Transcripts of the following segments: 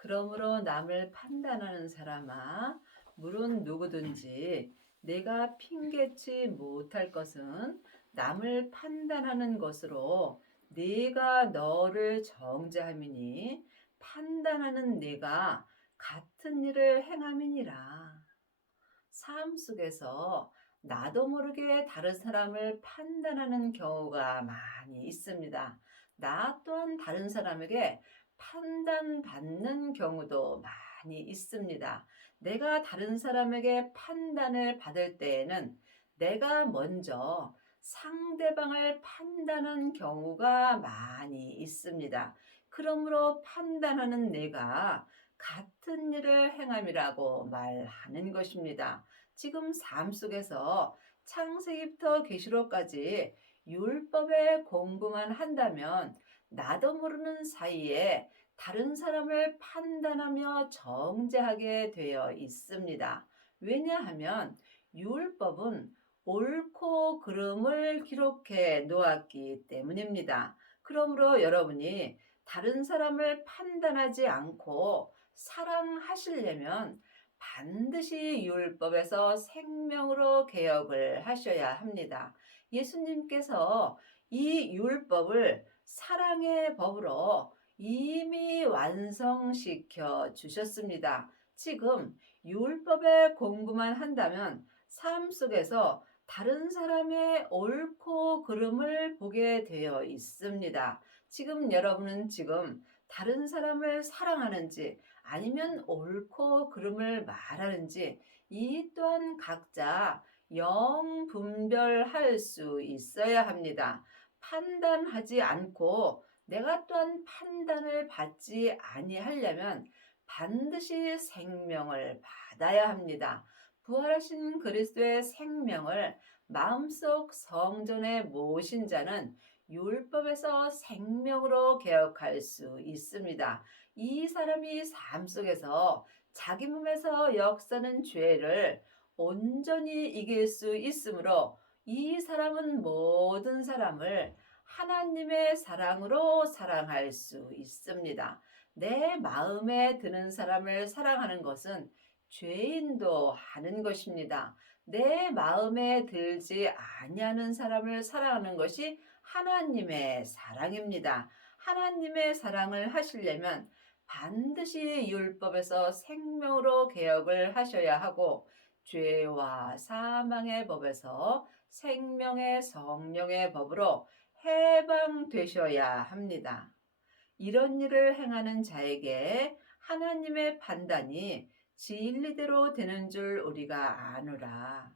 그러므로 남을 판단하는 사람아, 물론 누구든지 내가 핑계치 못할 것은 남을 판단하는 것으로 네가 너를 정죄함이니 판단하는 내가 같은 일을 행함이니라. 삶 속에서 나도 모르게 다른 사람을 판단하는 경우가 많이 있습니다. 나 또한 다른 사람에게 판단받는 경우도 많이 있습니다. 내가 다른 사람에게 판단을 받을 때에는 내가 먼저 상대방을 판단한 경우가 많이 있습니다. 그러므로 판단하는 내가 같은 일을 행함이라고 말하는 것입니다. 지금 삶 속에서 창세기부터 계시록까지 율법의 공부만 한다면 나도 모르는 사이에 다른 사람을 판단하며 정죄하게 되어 있습니다. 왜냐하면 율법은 옳고 그름을 기록해 놓았기 때문입니다. 그러므로 여러분이 다른 사람을 판단하지 않고 사랑하시려면 반드시 율법에서 생명으로 개혁을 하셔야 합니다. 예수님께서 이 율법을 사랑의 법으로 이미 완성시켜 주셨습니다. 지금 율법의 공부만 한다면 삶 속에서 다른 사람의 옳고 그름을 보게 되어 있습니다. 지금 여러분은 지금 다른 사람을 사랑하는지 아니면 옳고 그름을 말하는지 이 또한 각자 분별할 수 있어야 합니다. 판단하지 않고 내가 또한 판단을 받지 아니하려면 반드시 생명을 받아야 합니다. 부활하신 그리스도의 생명을 마음속 성전에 모신 자는 율법에서 생명으로 개혁할 수 있습니다. 이 사람이 삶 속에서 자기 몸에서 역사는 죄를 온전히 이길 수 있으므로 이 사람은 모든 사람을 하나님의 사랑으로 사랑할 수 있습니다. 내 마음에 드는 사람을 사랑하는 것은 죄인도 하는 것입니다. 내 마음에 들지 아니하는 사람을 사랑하는 것이 하나님의 사랑입니다. 하나님의 사랑을 하시려면 반드시 율법에서 생명으로 개혁을 하셔야 하고 죄와 사망의 법에서 생명의 성령의 법으로 해방되셔야 합니다. 이런 일을 행하는 자에게 하나님의 판단이 진리대로 되는 줄 우리가 아노라.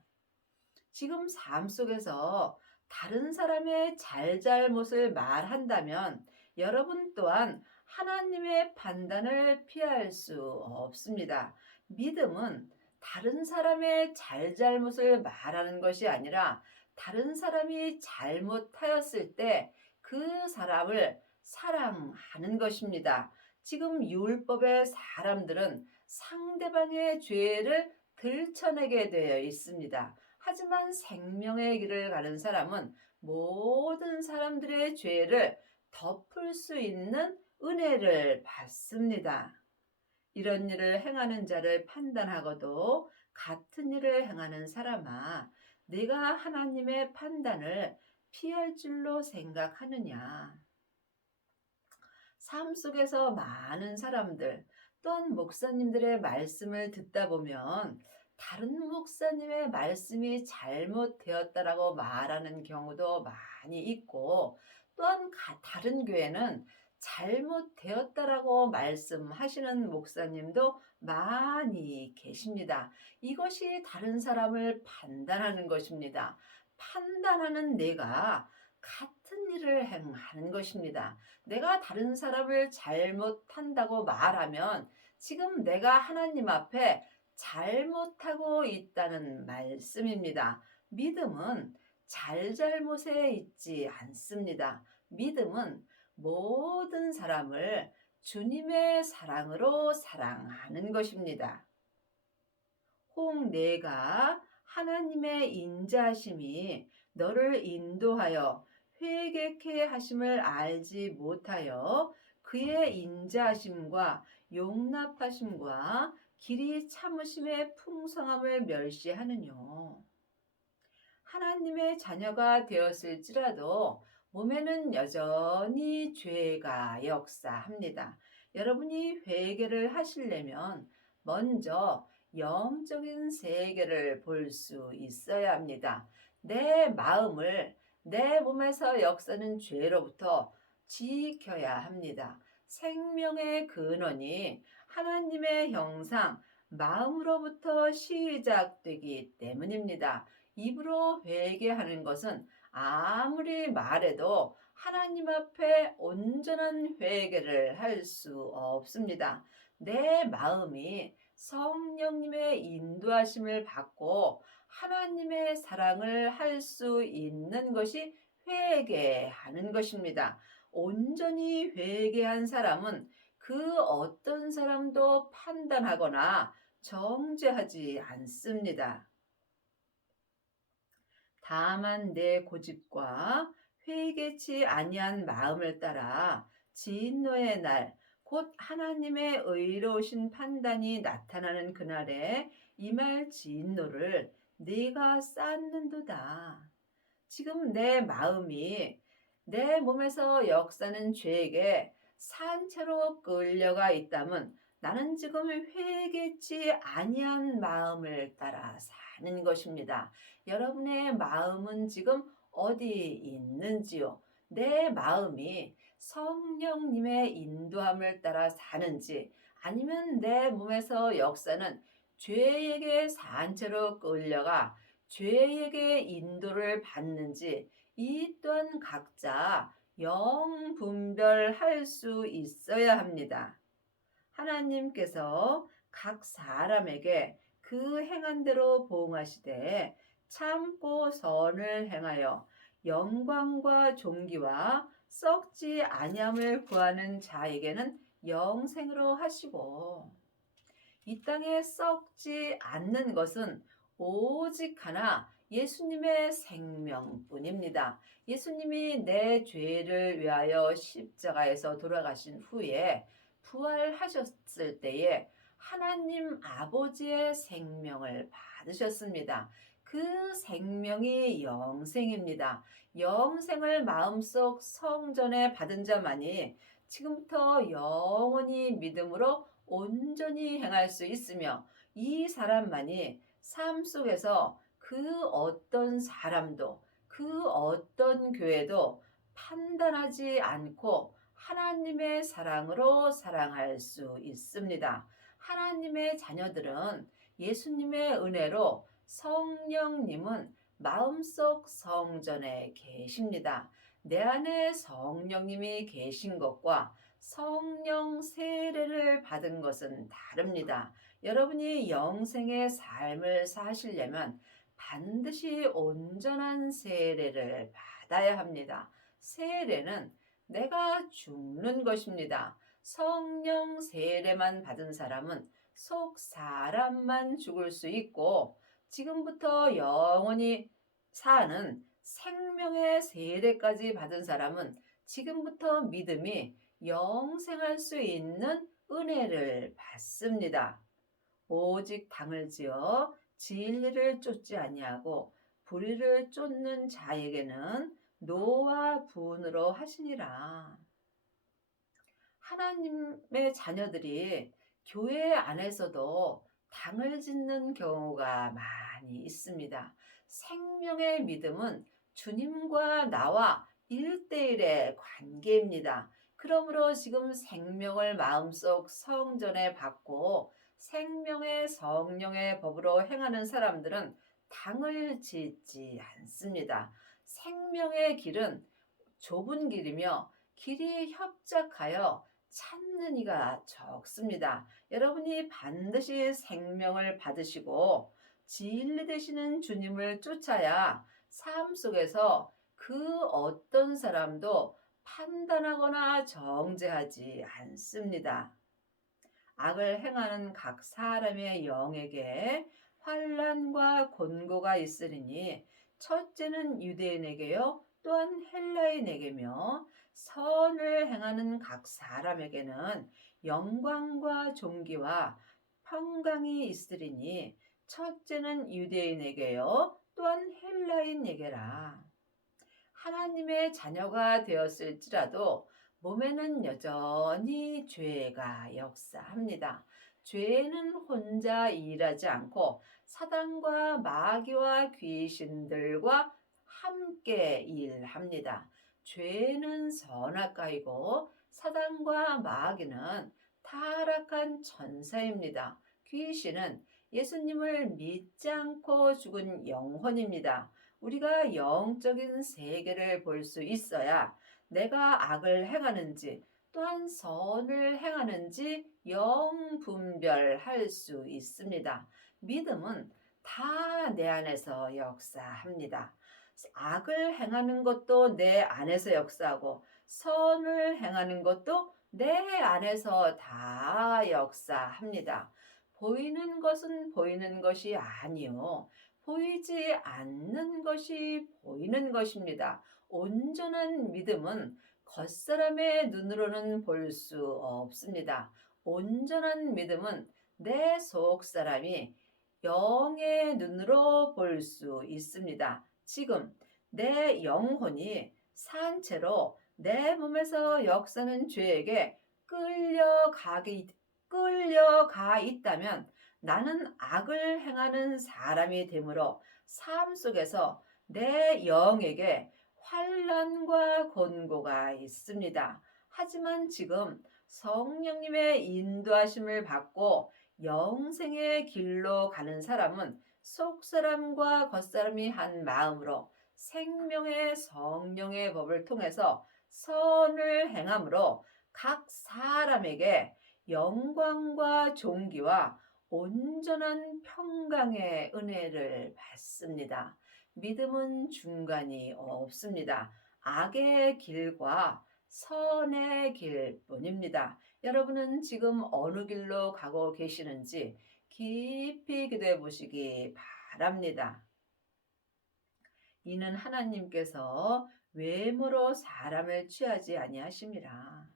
지금 삶 속에서 다른 사람의 잘잘못을 말한다면 여러분 또한 하나님의 판단을 피할 수 없습니다. 믿음은 다른 사람의 잘잘못을 말하는 것이 아니라 다른 사람이 잘못하였을 때 그 사람을 사랑하는 것입니다. 지금 율법의 사람들은 상대방의 죄를 들춰내게 되어 있습니다. 하지만 생명의 길을 가는 사람은 모든 사람들의 죄를 덮을 수 있는 은혜를 받습니다. 이런 일을 행하는 자를 판단하고도 같은 일을 행하는 사람아, 내가 하나님의 판단을 피할 줄로 생각하느냐? 삶 속에서 많은 사람들, 또한 목사님들의 말씀을 듣다 보면 다른 목사님의 말씀이 잘못되었다라고 말하는 경우도 많이 있고, 또한 다른 교회는 잘못되었다라고 말씀하시는 목사님도 많이 계십니다. 이것이 다른 사람을 판단하는 것입니다. 판단하는 내가 같은 일을 행하는 것입니다. 내가 다른 사람을 잘못한다고 말하면 지금 내가 하나님 앞에 잘못하고 있다는 말씀입니다. 믿음은 잘잘못에 있지 않습니다. 믿음은 모든 사람을 주님의 사랑으로 사랑하는 것입니다. 혹 내가 하나님의 인자하심이 너를 인도하여 회개케 하심을 알지 못하여 그의 인자하심과 용납하심과 길이 참으심의 풍성함을 멸시하느뇨. 하나님의 자녀가 되었을지라도 몸에는 여전히 죄가 역사합니다. 여러분이 회개를 하시려면 먼저 영적인 세계를 볼 수 있어야 합니다. 내 마음을 내 몸에서 역사는 죄로부터 지켜야 합니다. 생명의 근원이 하나님의 형상, 마음으로부터 시작되기 때문입니다. 입으로 회개하는 것은 아무리 말해도 하나님 앞에 온전한 회개를 할 수 없습니다. 내 마음이 성령님의 인도하심을 받고 하나님의 사랑을 할 수 있는 것이 회개하는 것입니다. 온전히 회개한 사람은 그 어떤 사람도 판단하거나 정죄하지 않습니다. 다만 내 고집과 회개치 아니한 마음을 따라 진노의 날, 곧 하나님의 의로우신 판단이 나타나는 그날에 임할 진노를 네가 쌓는도다. 지금 내 마음이 내 몸에서 역사는 죄에게 산채로 끌려가 있다면 나는 지금 회개치 아니한 마음을 따라 사는 것입니다. 여러분의 마음은 지금 어디 있는지요? 내 마음이 성령님의 인도함을 따라 사는지 아니면 내 몸에서 역사는 죄에게 산채로 끌려가 죄에게 인도를 받는지 이 또한 각자 영분별할 수 있어야 합니다. 하나님께서 각 사람에게 그 행한 대로 보응하시되 참고 선을 행하여 영광과 존귀와 썩지 아니함을 구하는 자에게는 영생으로 하시고 이 땅에 썩지 않는 것은 오직 하나 예수님의 생명뿐입니다. 예수님이 내 죄를 위하여 십자가에서 돌아가신 후에 부활하셨을 때에 하나님 아버지의 생명을 받으셨습니다. 그 생명이 영생입니다. 영생을 마음속 성전에 받은 자만이 지금부터 영원히 믿음으로 온전히 행할 수 있으며 이 사람만이 삶 속에서 그 어떤 사람도 그 어떤 교회도 판단하지 않고 하나님의 사랑으로 사랑할 수 있습니다. 하나님의 자녀들은 예수님의 은혜로 성령님은 마음속 성전에 계십니다. 내 안에 성령님이 계신 것과 성령 세례를 받은 것은 다릅니다. 여러분이 영생의 삶을 사시려면 반드시 온전한 세례를 받아야 합니다. 세례는 내가 죽는 것입니다. 성령 세례만 받은 사람은 속 사람만 죽을 수 있고 지금부터 영원히 사는 생명의 세례까지 받은 사람은 지금부터 믿음이 영생할 수 있는 은혜를 받습니다. 오직 당을 지어 진리를 쫓지 아니하고 불의를 쫓는 자에게는 노와 분으로 하시니라. 하나님의 자녀들이 교회 안에서도 당을 짓는 경우가 많이 있습니다. 생명의 믿음은 주님과 나와 1대1의 관계입니다. 그러므로 지금 생명을 마음속 성전에 받고 생명의 성령의 법으로 행하는 사람들은 당을 짓지 않습니다. 생명의 길은 좁은 길이며 길이 협착하여 찾는 이가 적습니다. 여러분이 반드시 생명을 받으시고 진리 되시는 주님을 쫓아야 삶 속에서 그 어떤 사람도 판단하거나 정죄하지 않습니다. 악을 행하는 각 사람의 영에게 환난과 곤고가 있으리니 첫째는 유대인에게요 또한 헬라인에게며 선을 행하는 각 사람에게는 영광과 존귀와 평강이 있으리니 첫째는 유대인에게요 또한 헬라인에게라. 하나님의 자녀가 되었을지라도 몸에는 여전히 죄가 역사합니다. 죄는 혼자 일하지 않고 사단과 마귀와 귀신들과 함께 일합니다. 죄는 선악과이고 사단과 마귀는 타락한 천사입니다. 귀신은 예수님을 믿지 않고 죽은 영혼입니다. 우리가 영적인 세계를 볼 수 있어야 내가 악을 행하는지 또한 선을 행하는지 영분별할 수 있습니다. 믿음은 다 내 안에서 역사합니다. 악을 행하는 것도 내 안에서 역사하고 선을 행하는 것도 내 안에서 다 역사합니다. 보이는 것은 보이는 것이 아니요. 보이지 않는 것이 보이는 것입니다. 온전한 믿음은 겉사람의 눈으로는 볼 수 없습니다. 온전한 믿음은 내 속사람이 영의 눈으로 볼 수 있습니다. 지금 내 영혼이 산채로 내 몸에서 역사는 죄에게 끌려가 있다면 나는 악을 행하는 사람이 되므로 삶 속에서 내 영에게 환난과 곤고가 있습니다. 하지만 지금 성령님의 인도하심을 받고 영생의 길로 가는 사람은 속사람과 겉사람이 한 마음으로 생명의 성령의 법을 통해서 선을 행함으로 각 사람에게 영광과 존귀와 온전한 평강의 은혜를 받습니다. 믿음은 중간이 없습니다. 악의 길과 선의 길뿐입니다. 여러분은 지금 어느 길로 가고 계시는지 깊이 기도해 보시기 바랍니다. 이는 하나님께서 외모로 사람을 취하지 아니하심이라.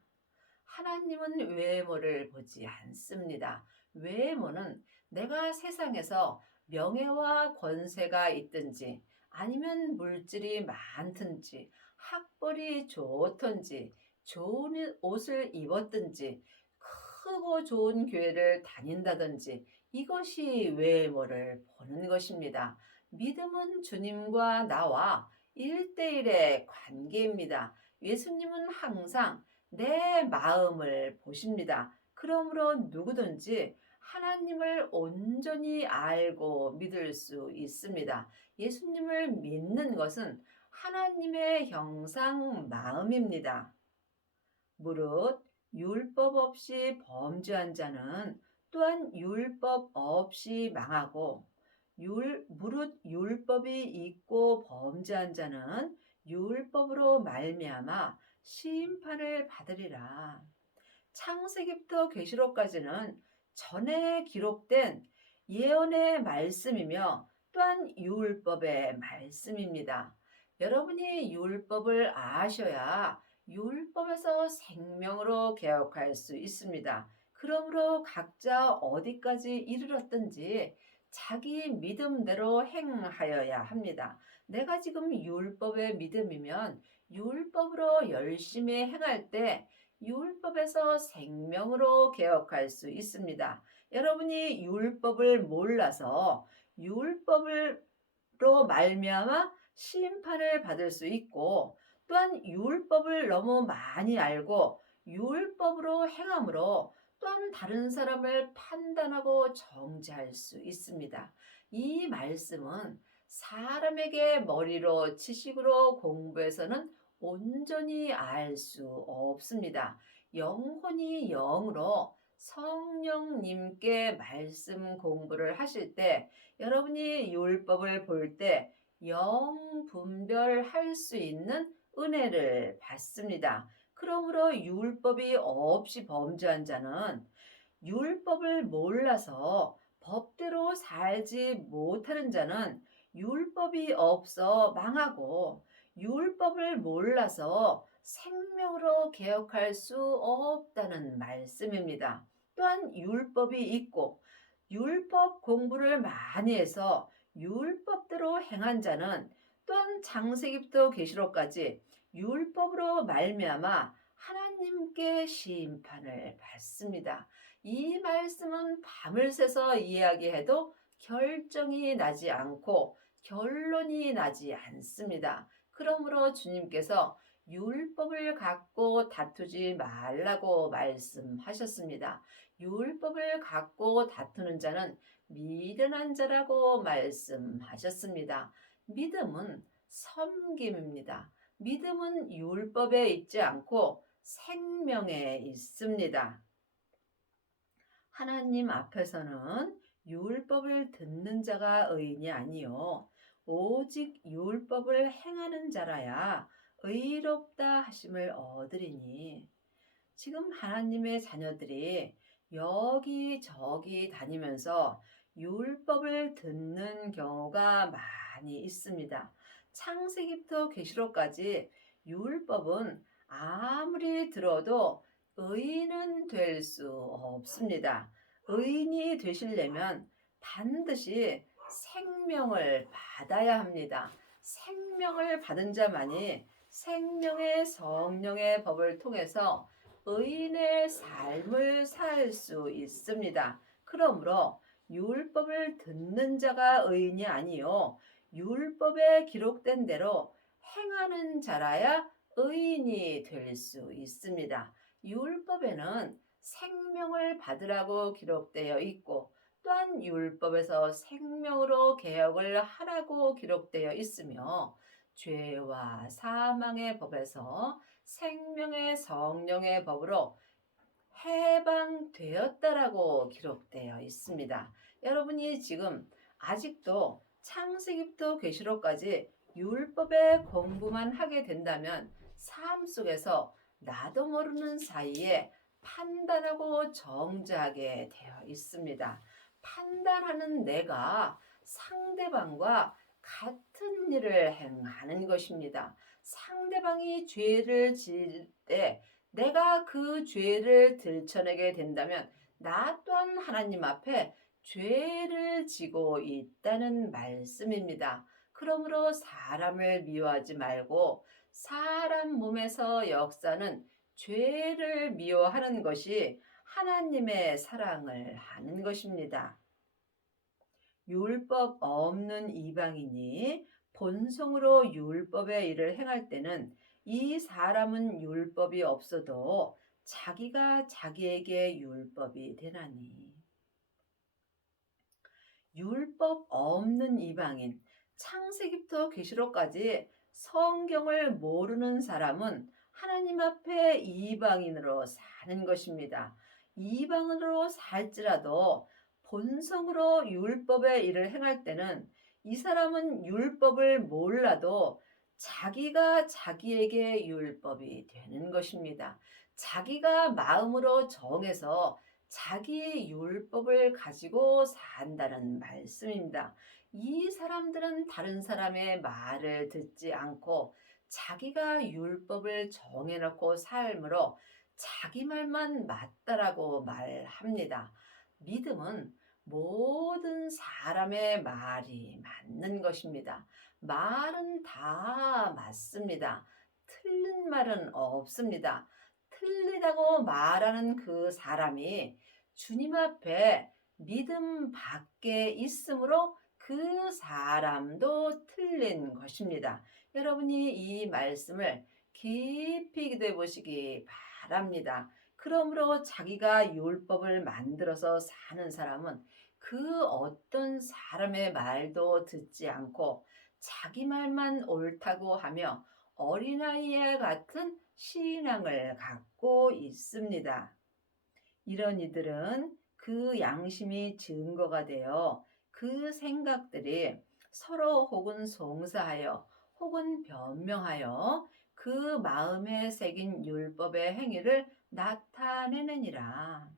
하나님은 외모를 보지 않습니다. 외모는 내가 세상에서 명예와 권세가 있든지 아니면 물질이 많든지 학벌이 좋든지 좋은 옷을 입었든지 크고 좋은 교회를 다닌다든지 이것이 외모를 보는 것입니다. 믿음은 주님과 나와 1대1의 관계입니다. 예수님은 항상 내 마음을 보십니다. 그러므로 누구든지 하나님을 온전히 알고 믿을 수 있습니다. 예수님을 믿는 것은 하나님의 형상 마음입니다. 무릇 율법 없이 범죄한 자는 또한 율법 없이 망하고 무릇 율법이 있고 범죄한 자는 율법으로 말미암아 심판을 받으리라. 창세기부터 계시록까지는 전에 기록된 예언의 말씀이며 또한 율법의 말씀입니다. 여러분이 율법을 아셔야 율법에서 생명으로 개혁할 수 있습니다. 그러므로 각자 어디까지 이르렀든지 자기 믿음대로 행하여야 합니다. 내가 지금 율법의 믿음이면 율법으로 열심히 행할 때 율법에서 생명으로 개혁할 수 있습니다. 여러분이 율법을 몰라서 율법으로 말미암아 심판을 받을 수 있고 또한 율법을 너무 많이 알고 율법으로 행함으로 또한 다른 사람을 판단하고 정죄할 수 있습니다. 이 말씀은 사람에게 머리로 지식으로 공부해서는 온전히 알 수 없습니다. 영혼이 영으로 성령님께 말씀 공부를 하실 때 여러분이 율법을 볼 때 영 분별할 수 있는 은혜를 받습니다. 그러므로 율법이 없이 범죄한 자는 율법을 몰라서 법대로 살지 못하는 자는 율법이 없어 망하고 율법을 몰라서 생명으로 개혁할 수 없다는 말씀입니다. 또한 율법이 있고 율법 공부를 많이 해서 율법대로 행한 자는 또한 창세기부터 계시록까지 율법으로 말미암아 하나님께 심판을 받습니다. 이 말씀은 밤을 새서 이야기해도 결정이 나지 않고 결론이 나지 않습니다. 그러므로 주님께서 율법을 갖고 다투지 말라고 말씀하셨습니다. 율법을 갖고 다투는 자는 미련한 자라고 말씀하셨습니다. 믿음은 섬김입니다. 믿음은 율법에 있지 않고 생명에 있습니다. 하나님 앞에서는 율법을 듣는 자가 의인이 아니요 오직 율법을 행하는 자라야 의롭다 하심을 얻으리니. 지금 하나님의 자녀들이 여기저기 다니면서 율법을 듣는 경우가 많이 있습니다. 창세기부터 계시록까지 율법은 아무리 들어도 의인은 될 수 없습니다. 의인이 되시려면 반드시 생명을 받아야 합니다. 생명을 받은 자만이 생명의 성령의 법을 통해서 의인의 삶을 살 수 있습니다. 그러므로 율법을 듣는 자가 의인이 아니요 율법에 기록된 대로 행하는 자라야 의인이 될 수 있습니다. 율법에는 생명을 받으라고 기록되어 있고 또한 율법에서 생명으로 개혁을 하라고 기록되어 있으며 죄와 사망의 법에서 생명의 성령의 법으로 해방되었다라고 기록되어 있습니다. 여러분이 지금 아직도 창세기부터 계시록까지 율법의 공부만 하게 된다면 삶 속에서 나도 모르는 사이에 판단하고 정죄하게 되어 있습니다. 판단하는 내가 상대방과 같은 일을 행하는 것입니다. 상대방이 죄를 지을 때 내가 그 죄를 들춰내게 된다면 나 또한 하나님 앞에 죄를 지고 있다는 말씀입니다. 그러므로 사람을 미워하지 말고 사람 몸에서 역사는 죄를 미워하는 것이 하나님의 사랑을 하는 것입니다. 율법 없는 이방인이 본성으로 율법의 일을 행할 때는 이 사람은 율법이 없어도 자기가 자기에게 율법이 되나니. 율법 없는 이방인, 창세기부터 계시록까지 성경을 모르는 사람은 하나님 앞에 이방인으로 사는 것입니다. 이방인으로 살지라도 본성으로 율법의 일을 행할 때는 이 사람은 율법을 몰라도 자기가 자기에게 율법이 되는 것입니다. 자기가 마음으로 정해서 자기의 율법을 가지고 산다는 말씀입니다. 이 사람들은 다른 사람의 말을 듣지 않고 자기가 율법을 정해놓고 삶으로 자기 말만 맞다라고 말합니다. 믿음은 모든 사람의 말이 맞는 것입니다. 말은 다 맞습니다. 틀린 말은 없습니다. 틀리다고 말하는 그 사람이 주님 앞에 믿음 밖에 있으므로 그 사람도 틀린 것입니다. 여러분이 이 말씀을 깊이 기도해 보시기 바랍니다. 그러므로 자기가 율법을 만들어서 사는 사람은 그 어떤 사람의 말도 듣지 않고 자기 말만 옳다고 하며 어린아이와 같은 신앙을 갖고 있습니다. 이런 이들은 그 양심이 증거가 되어 그 생각들이 서로 혹은 송사하여 혹은 변명하여 그 마음에 새긴 율법의 행위를 나타내느니라.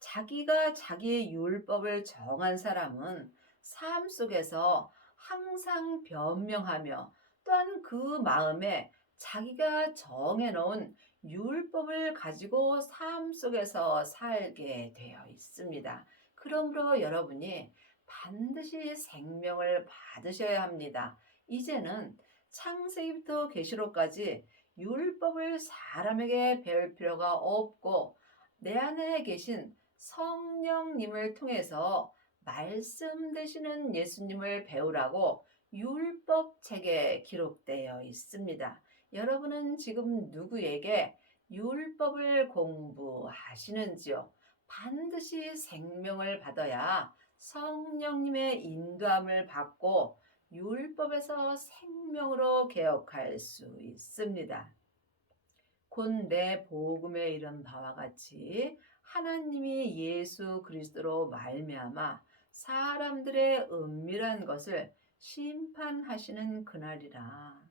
자기가 자기의 율법을 정한 사람은 삶 속에서 항상 변명하며 또한 그 마음에 자기가 정해놓은 율법을 가지고 삶 속에서 살게 되어 있습니다. 그러므로 여러분이 반드시 생명을 받으셔야 합니다. 이제는 창세기부터 계시록까지 율법을 사람에게 배울 필요가 없고 내 안에 계신 성령님을 통해서 말씀 되시는 예수님을 배우라고 율법책에 기록되어 있습니다. 여러분은 지금 누구에게 율법을 공부하시는지요? 반드시 생명을 받아야 성령님의 인도함을 받고 율법에서 생명으로 개혁할 수 있습니다. 곧 내 복음에 이른 바와 같이 하나님이 예수 그리스도로 말미암아 사람들의 은밀한 것을 심판하시는 그날이라.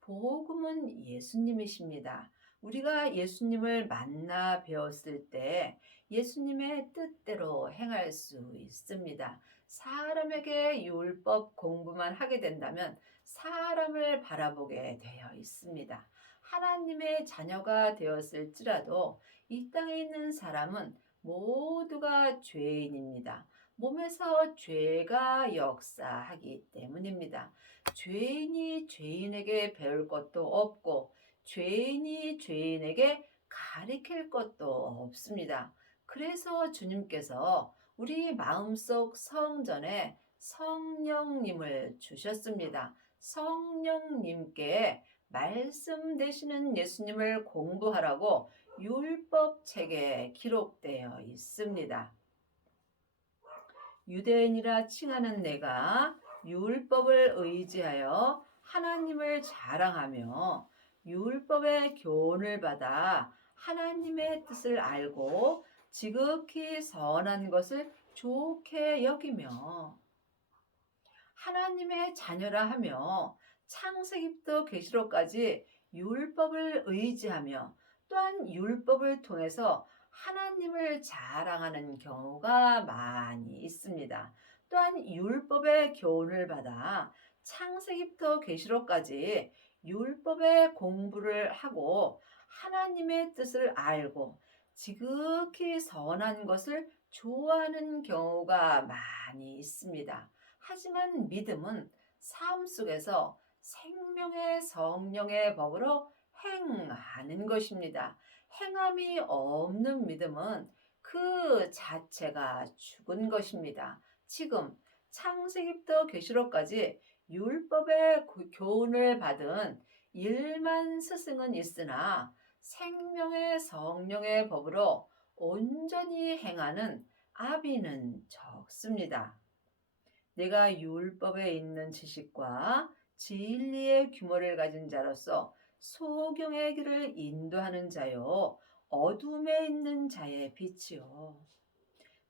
복음은 예수님이십니다. 우리가 예수님을 만나 배웠을 때 예수님의 뜻대로 행할 수 있습니다. 사람에게 율법 공부만 하게 된다면 사람을 바라보게 되어 있습니다. 하나님의 자녀가 되었을지라도 이 땅에 있는 사람은 모두가 죄인입니다. 몸에서 죄가 역사하기 때문입니다. 죄인이 죄인에게 배울 것도 없고 죄인이 죄인에게 가르칠 것도 없습니다. 그래서 주님께서 우리 마음속 성전에 성령님을 주셨습니다. 성령님께 말씀 되시는 예수님을 공부하라고 율법책에 기록되어 있습니다. 유대인이라 칭하는 내가 율법을 의지하여 하나님을 자랑하며 율법의 교훈을 받아 하나님의 뜻을 알고 지극히 선한 것을 좋게 여기며 하나님의 자녀라 하며 창세기부터 계시록까지 율법을 의지하며 또한 율법을 통해서 하나님을 자랑하는 경우가 많이 있습니다. 또한 율법의 교훈을 받아 창세기부터 계시록까지 율법의 공부를 하고 하나님의 뜻을 알고 지극히 선한 것을 좋아하는 경우가 많이 있습니다. 하지만 믿음은 삶 속에서 생명의 성령의 법으로 행하는 것입니다. 행함이 없는 믿음은 그 자체가 죽은 것입니다. 지금 창세기부터 계시록까지 율법의 교훈을 받은 1만 스승은 있으나 생명의 성령의 법으로 온전히 행하는 아비는 적습니다. 내가 율법에 있는 지식과 진리의 규모를 가진 자로서 소경의 길을 인도하는 자요 어둠에 있는 자의 빛이요.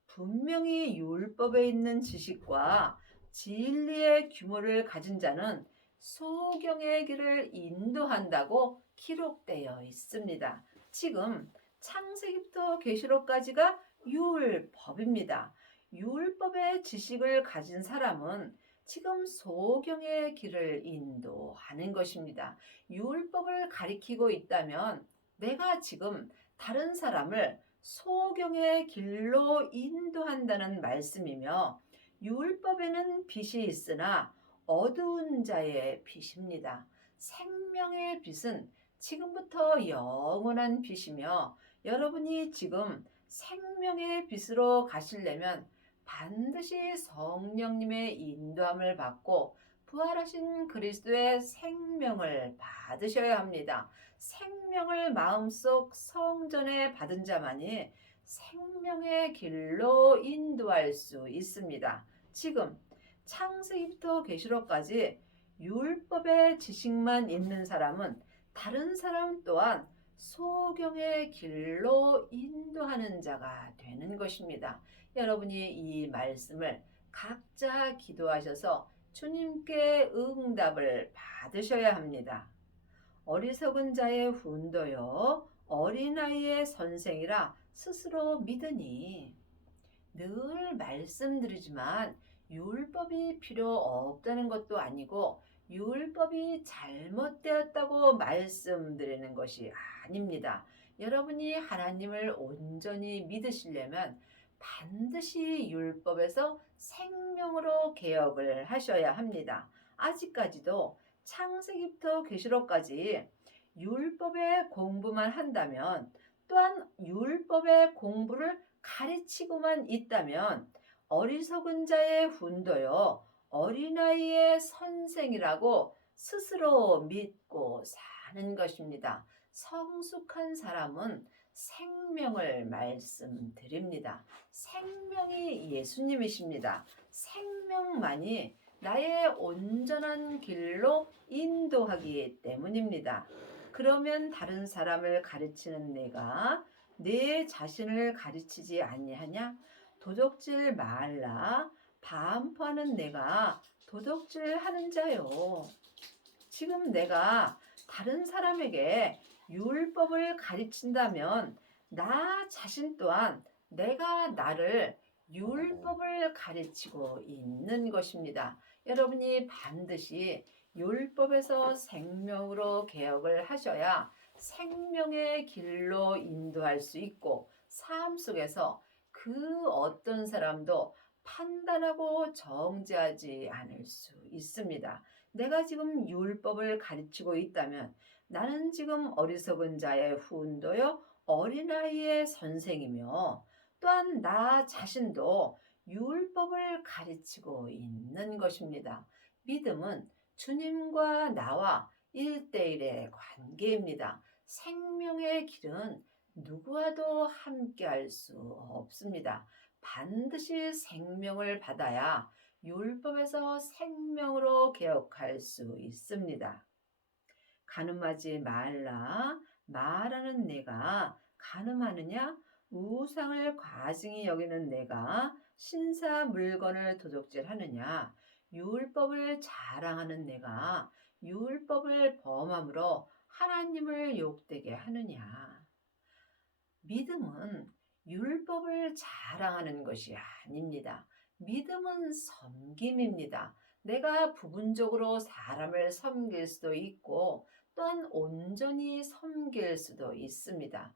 분명히 율법에 있는 지식과 진리의 규모를 가진 자는 소경의 길을 인도한다고 기록되어 있습니다. 지금 창세기부터 계시록까지가 율법입니다. 율법의 지식을 가진 사람은 지금 소경의 길을 인도하는 것입니다. 율법을 가리키고 있다면 내가 지금 다른 사람을 소경의 길로 인도한다는 말씀이며 율법에는 빛이 있으나 어두운 자의 빛입니다. 생명의 빛은 지금부터 영원한 빛이며 여러분이 지금 생명의 빛으로 가시려면 반드시 성령님의 인도함을 받고 부활하신 그리스도의 생명을 받으셔야 합니다. 생명을 마음속 성전에 받은 자만이 생명의 길로 인도할 수 있습니다. 지금 창세기부터 계시록까지 율법의 지식만 있는 사람은 다른 사람 또한 소경의 길로 인도하는 자가 되는 것입니다. 여러분이 이 말씀을 각자 기도하셔서 주님께 응답을 받으셔야 합니다. 어리석은 자의 훈도요 어린아이의 선생이라 스스로 믿으니 늘 말씀드리지만 율법이 필요 없다는 것도 아니고 율법이 잘못되었다고 말씀드리는 것이 아닙니다. 여러분이 하나님을 온전히 믿으시려면 반드시 율법에서 생명으로 개혁을 하셔야 합니다. 아직까지도 창세기부터 계시록까지 율법의 공부만 한다면, 또한 율법의 공부를 가르치고만 있다면 어리석은 자의 훈도요 어린아이의 선생이라고 스스로 믿고 사는 것입니다. 성숙한 사람은 생명을 말씀드립니다. 생명이 예수님이십니다. 생명만이 나의 온전한 길로 인도하기 때문입니다. 그러면 다른 사람을 가르치는 내가 내 자신을 가르치지 아니하냐? 도적질 말라. 반포하는 내가 도덕질 하는 자요. 지금 내가 다른 사람에게 율법을 가르친다면 나 자신 또한 내가 나를 율법을 가르치고 있는 것입니다. 여러분이 반드시 율법에서 생명으로 개혁을 하셔야 생명의 길로 인도할 수 있고, 삶 속에서 그 어떤 사람도 판단하고 정죄하지 않을 수 있습니다. 내가 지금 율법을 가르치고 있다면 나는 지금 어리석은 자의 훈도요 어린아이의 선생이며, 또한 나 자신도 율법을 가르치고 있는 것입니다. 믿음은 주님과 나와 1대1의 관계입니다. 생명의 길은 누구와도 함께할 수 없습니다. 반드시 생명을 받아야 율법에서 생명으로 개혁할 수 있습니다. 가늠하지 말라. 말하는 내가 가늠하느냐? 우상을 과증히 여기는 내가 신사 물건을 도적질하느냐? 율법을 자랑하는 내가 율법을 범함으로 하나님을 욕되게 하느냐? 믿음은 율법을 자랑하는 것이 아닙니다. 믿음은 섬김입니다. 내가 부분적으로 사람을 섬길 수도 있고, 또한 온전히 섬길 수도 있습니다.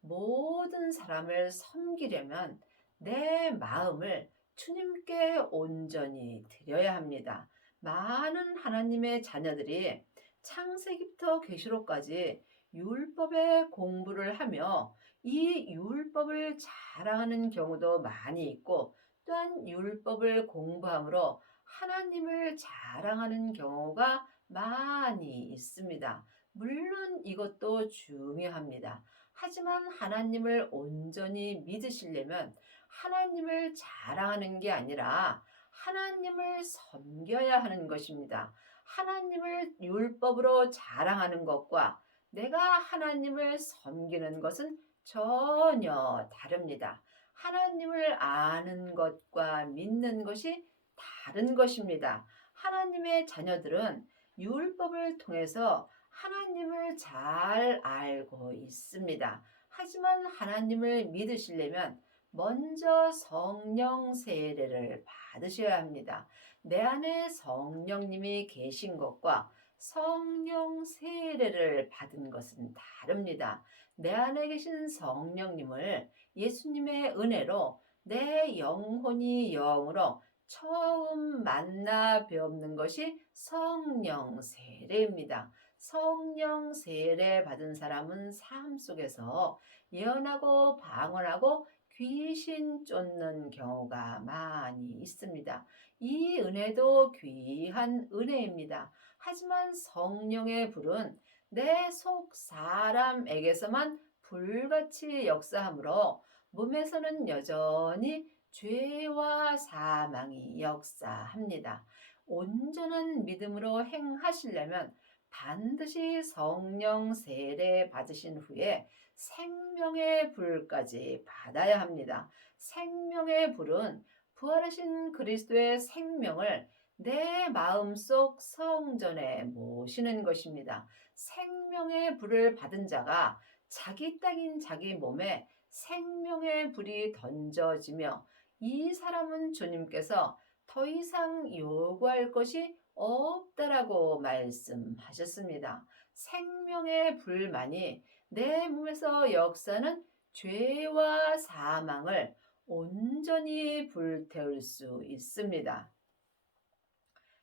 모든 사람을 섬기려면 내 마음을 주님께 온전히 드려야 합니다. 많은 하나님의 자녀들이 창세기부터 계시록까지 율법의 공부를 하며 이 율법을 자랑하는 경우도 많이 있고, 또한 율법을 공부함으로 하나님을 자랑하는 경우가 많이 있습니다. 물론 이것도 중요합니다. 하지만 하나님을 온전히 믿으시려면 하나님을 자랑하는 게 아니라 하나님을 섬겨야 하는 것입니다. 하나님을 율법으로 자랑하는 것과 내가 하나님을 섬기는 것은 전혀 다릅니다. 하나님을 아는 것과 믿는 것이 다른 것입니다. 하나님의 자녀들은 율법을 통해서 하나님을 잘 알고 있습니다. 하지만 하나님을 믿으시려면 먼저 성령 세례를 받으셔야 합니다. 내 안에 성령님이 계신 것과 성령 세례를 받은 것은 다릅니다. 내 안에 계신 성령님을 예수님의 은혜로 내 영혼이 영으로 처음 만나 배우는 것이 성령 세례입니다. 성령 세례 받은 사람은 삶 속에서 예언하고 방언하고 귀신 쫓는 경우가 많이 있습니다. 이 은혜도 귀한 은혜입니다. 하지만 성령의 불은 내 속 사람에게서만 불같이 역사하므로 몸에서는 여전히 죄와 사망이 역사합니다. 온전한 믿음으로 행하시려면 반드시 성령 세례 받으신 후에 생명의 불까지 받아야 합니다. 생명의 불은 부활하신 그리스도의 생명을 내 마음속 성전에 모시는 것입니다. 생명의 불을 받은 자가 자기 땅인 자기 몸에 생명의 불이 던져지며, 이 사람은 주님께서 더 이상 요구할 것이 없다라고 말씀하셨습니다. 생명의 불만이 내 몸에서 역사는 죄와 사망을 온전히 불태울 수 있습니다.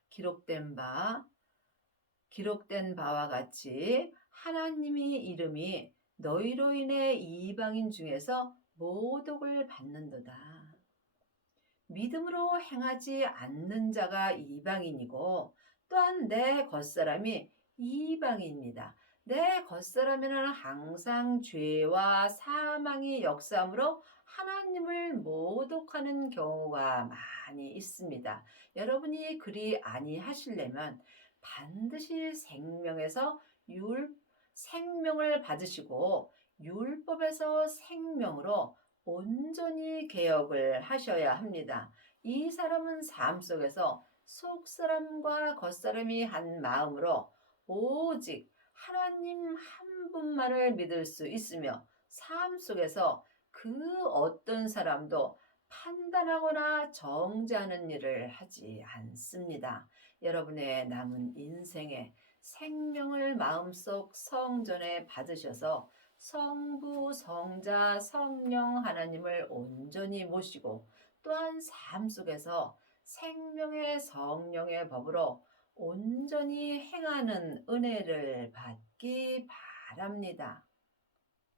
기록된 바, 기록된 바와 같이 하나님의 이름이 너희로 인해 이방인 중에서 모독을 받는도다. 믿음으로 행하지 않는 자가 이방인이고 또한 내 겉사람이 이방인입니다. 내 겉사람에는 항상 죄와 사망이 역사함으로 하나님을 모독하는 경우가 많이 있습니다. 여러분이 그리 아니하시려면 반드시 생명을 받으시고 율법에서 생명으로 온전히 개혁을 하셔야 합니다. 이 사람은 삶 속에서 속사람과 겉사람이 한 마음으로 오직 하나님 한 분만을 믿을 수 있으며 삶 속에서 그 어떤 사람도 판단하거나 정죄하는 일을 하지 않습니다. 여러분의 남은 인생에 생명을 마음속 성전에 받으셔서 성부, 성자, 성령 하나님을 온전히 모시고 또한 삶 속에서 생명의 성령의 법으로 온전히 행하는 은혜를 받기 바랍니다.